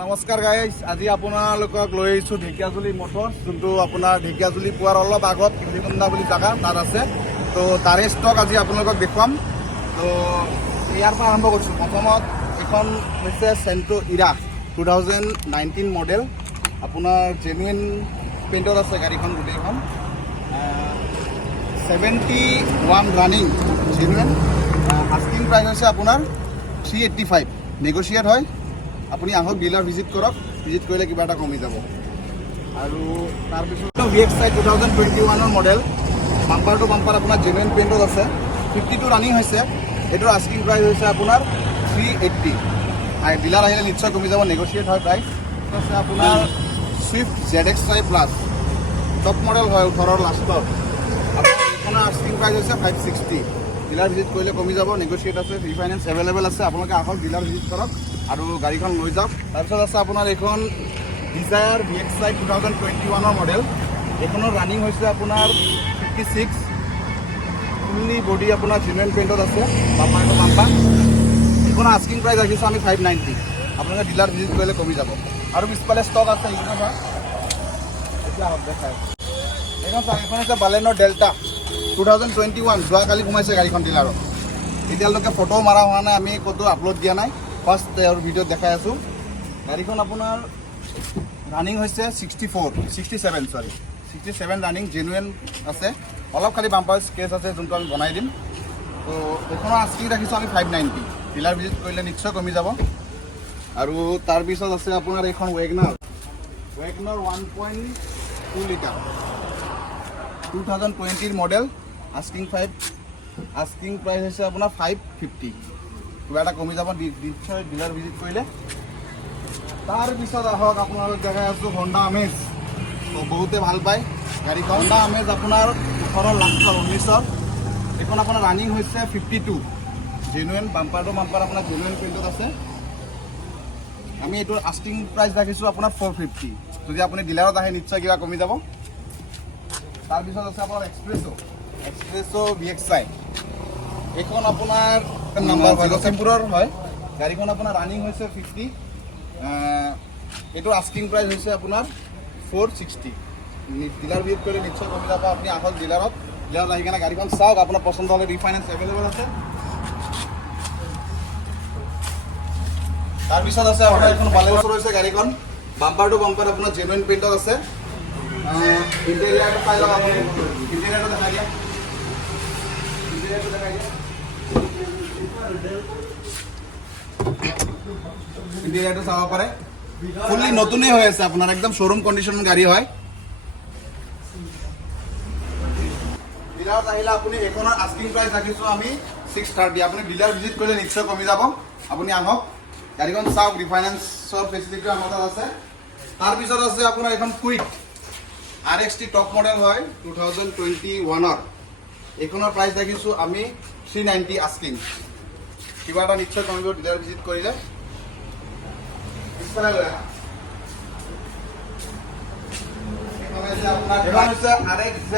নমস্কাৰ গাইজ, আজি আপোনালোকক লৈ আহিছোঁ ঢেকীয়াজুলি মটৰ্ছ, যোনটো আপোনাৰ ঢেকীয়াজুলি পোৱাৰ অলপ আগত কলিকন্দা বুলি জেগা তাত আছে। তো তাৰে ষ্টক আজি আপোনালোকক দেখুৱাম। তো ইয়াৰ পৰা আৰম্ভ কৰিছোঁ। প্ৰথমত এইখন হৈছে চেণ্টো ইৰা 2019 মডেল। আপোনাৰ জেনুইন পেইণ্টত আছে গাড়ীখন, গোটেইখন 71 ৰানিং জেনুইন। আস্কিং প্ৰাইচ হৈছে আপোনাৰ 385, নেগচিয়েট হয়। আপুনি আহক, ডিলাৰ ভিজিট কৰক, ভিজিট কৰিলে কিবা এটা কমি যাব। আৰু তাৰপিছত VXi 2021 model, bumper to bumper আপোনাৰ জেনুইন পেইণ্টত আছে, 52 ৰানিং হৈছে। এইটোৰ আস্কিং প্ৰাইচ হৈছে আপোনাৰ 380। ডিলাৰ আহিলে নিশ্চয় কমি যাব, নেগচিয়েট হয় প্ৰাইচ। আছে আপোনাৰ Swift ZXi plus, top model হয় 18ৰ লাষ্টত। আপোনাৰ আস্কিং প্ৰাইচ হৈছে 560। ডিলাৰ ভিজিট কৰিলে কমি যাব, নেগচিয়েট আছে, ৰিফাইনেন্স এভেইলেবল আছে। আপোনালোকে আহক, ডিলাৰ ভিজিট কৰক আৰু গাড়ীখন লৈ যাওক। তাৰপিছত আছে আপোনাৰ এইখন ডিজায়াৰ VXi 2021 মডেল। এইখনৰ ৰানিং হৈছে আপোনাৰ 56, ফুল্লি বডি আপোনাৰ জেনুইন পেইণ্টত আছে, বাম্পাৰ টু বাম্পাৰ। এইখনৰ আস্কিং প্ৰাইচ ৰাখিছোঁ আমি 590। আপোনালোকে ডিলাৰ ভিজিট কৰিলে কমি যাব। আৰু পিছফালে ষ্টক আছে এইখন হয়, এতিয়া আহক দেখায়। এইখন হৈছে বালেনৰ ডেল্টা 2021, যোৱাকালি সোমাইছে গাড়ীখন ডিলাৰত। এতিয়ালৈকে ফটো মাৰা হোৱা নাই, আমি ক'তো আপলোড দিয়া নাই, ফাৰ্ষ্ট ভিডিঅ'ত দেখাই আছোঁ। গাড়ীখন আপোনাৰ ৰানিং হৈছে 67 ৰানিং জেনুইন আছে। অলপ খালি বাম্পাৰ স্কেচ আছে, যোনটো আমি বনাই দিম। তো এইখনৰ আস্কিং ৰাখিছোঁ আমি 590। ডিলাৰ ভিজিট কৰিলে নিশ্চয় কমি যাব। আৰু তাৰপিছত আছে আপোনাৰ এইখন WagonR 1.2 litre 2020 model. Asking price হৈছে আপোনাৰ 550। কিবা এটা কমি যাব, নিশ্চয় ডিলাৰ ভিজিট কৰিলে। তাৰপিছত আহক, আপোনালোক দেখাই আছোঁ হণ্ডা আমেজ। বহুতে ভাল পায় গাড়ীখন। হণ্ডা আমেজ আপোনাৰ 18ৰ লাষ্টৰ 19ৰ। এইখন আপোনাৰ ৰানিং হৈছে 52, জেনুইন বাম্পাৰ টু বাম্পাৰ আপোনাৰ জেনুইন পেইণ্টত আছে। আমি এইটোৰ আস্কিং প্ৰাইচ ৰাখিছোঁ আপোনাৰ 450। যদি আপুনি ডিলাৰত আহে নিশ্চয় কিবা কমি যাব। তাৰপিছত আছে আপোনাৰ এক্সপ্ৰেছো VXi। এইখন আপোনাৰ নাম্বাৰ হয়, লখিমপুৰৰ হয়। গাড়ীখন আপোনাৰ ৰানিং হৈছে 50। এইটোৰ আস্কিং প্ৰাইচ হৈছে আপোনাৰ 460। ডিলাৰ ভিজিট কৰিলে নিশ্চয় কমি যাব। আপুনি আহক ডিলাৰত আহি কিনে গাড়ীখন চাওক, আপোনাৰ পচন্দ হ'লে ৰিফাইনেন্স এভেইলেবল আছে। তাৰপিছত আছে আপোনাৰ এইখন বালেনৰ হৈছে গাড়ীখন, বাম্পাৰ টু বাম্পাৰ আপোনাৰ জেনুইন পেইণ্টত আছে। ইণ্টেৰিয়াৰটো চাই লওক আপুনি, ইণ্টেৰিয়াৰটো দেখাই দিয়া, ইণ্টেৰিয়াৰটো চাব পাৰে। ফুল্লি নতুনেই হৈ আছে, আপোনাৰ একদম শ্ব'ৰুম কণ্ডিশ্যনৰ গাড়ী হয়। ডিলাৰত আহিলে আপুনি এইখনৰ আস্কিং প্ৰাইচ ৰাখিছোঁ আমি 630। আপুনি ডিলাৰ ভিজিট কৰিলে নিশ্চয় কমি যাব। আপুনি আহক, গাড়ীখন চাওক, ৰিফাইনেন্সৰ ফেচিলিটি আমাৰ তাত আছে। তাৰপিছত আছে আপোনাৰ এইখন কুইক RXT টপ মডেল হয় 2021। এইখনৰ প্ৰাইচ ৰাখিছোঁ আমি 390 আস্কিং। কিবা এটা নিশ্চয় কমিব ডিলাৰ ভিজিট কৰিলে। আপোনাৰ RXZ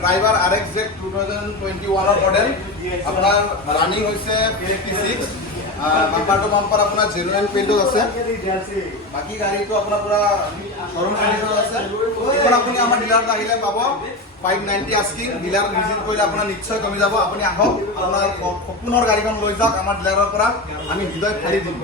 ড্ৰাইভাৰ RXZ 2021 মডেল। আপোনাৰ ৰানিং হৈছে 56, বাম্পাৰ টু বাম্পাৰ আপোনাৰ জেনুইন পেইণ্টত আছে। বাকী গাড়ীটো আপোনাৰ পুৰা শ্ব'ৰুম কণ্ডিশ্যনত আছে। এইখন আপুনি আমাৰ ডিলাৰত আহিলে পাব 590 আস্কিং। ডিলাৰ ভিজিট কৰিলে আপোনাৰ নিশ্চয় কমি যাব। আপুনি আহক, আপোনাৰ সপোনৰ গাড়ীখন লৈ যাওক আমাৰ ডিলাৰৰ পৰা, আমি হৃদয় ফালি দিম।